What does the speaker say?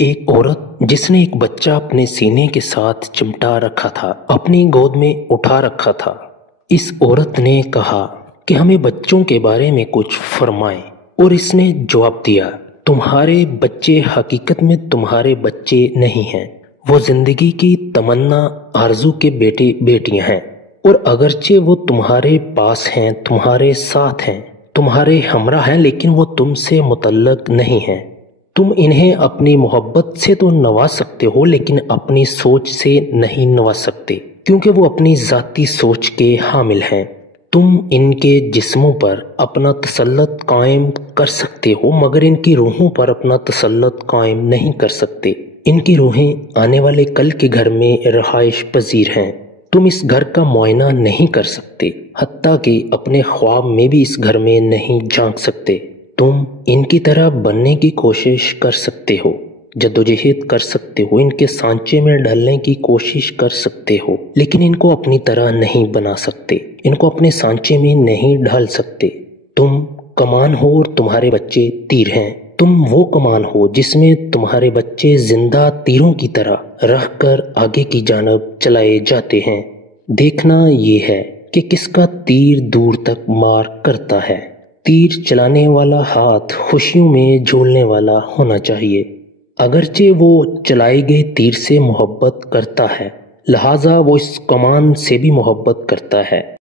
एक औरत जिसने एक बच्चा अपने सीने के साथ चिमटा रखा था, अपनी गोद में उठा रखा था। इस औरत ने कहा कि हमें बच्चों के बारे में कुछ फरमाएं, और इसने जवाब दिया, तुम्हारे बच्चे हकीकत में तुम्हारे बच्चे नहीं हैं। वो जिंदगी की तमन्ना आरज़ू के बेटे बेटियां हैं, और अगरचे वो तुम्हारे पास हैं, तुम्हारे साथ हैं, तुम्हारे हमरा हैं, लेकिन वो तुमसे मुतल्लक नहीं हैं। तुम इन्हें अपनी मोहब्बत से तो नवाज सकते हो, लेकिन अपनी सोच से नहीं नवाज सकते, क्योंकि वो अपनी ज़ाती सोच के हामिल हैं। तुम इनके जिस्मों पर अपना तसल्लुत कायम कर सकते हो, मगर इनकी रूहों पर अपना तसल्लुत कायम नहीं कर सकते। इनकी रूहें आने वाले कल के घर में रहाइश पजीर हैं। तुम इस घर का मुआयना नहीं कर सकते, हत्ता कि अपने ख्वाब में भी इस घर में नहीं झांक सकते। तुम इनकी तरह बनने की कोशिश कर सकते हो, जद्दोजहद कर सकते हो, इनके सांचे में ढलने की कोशिश कर सकते हो, लेकिन इनको अपनी तरह नहीं बना सकते, इनको अपने सांचे में नहीं ढाल सकते। तुम कमान हो और तुम्हारे बच्चे तीर हैं। तुम वो कमान हो जिसमें तुम्हारे बच्चे जिंदा तीरों की तरह रख कर आगे की जानब चलाए जाते हैं। देखना ये है कि किसका तीर दूर तक मार करता है। तीर चलाने वाला हाथ खुशियों में झूलने वाला होना चाहिए, अगरचे वो चलाए गए तीर से मोहब्बत करता है, लिहाजा वो इस कमान से भी मोहब्बत करता है।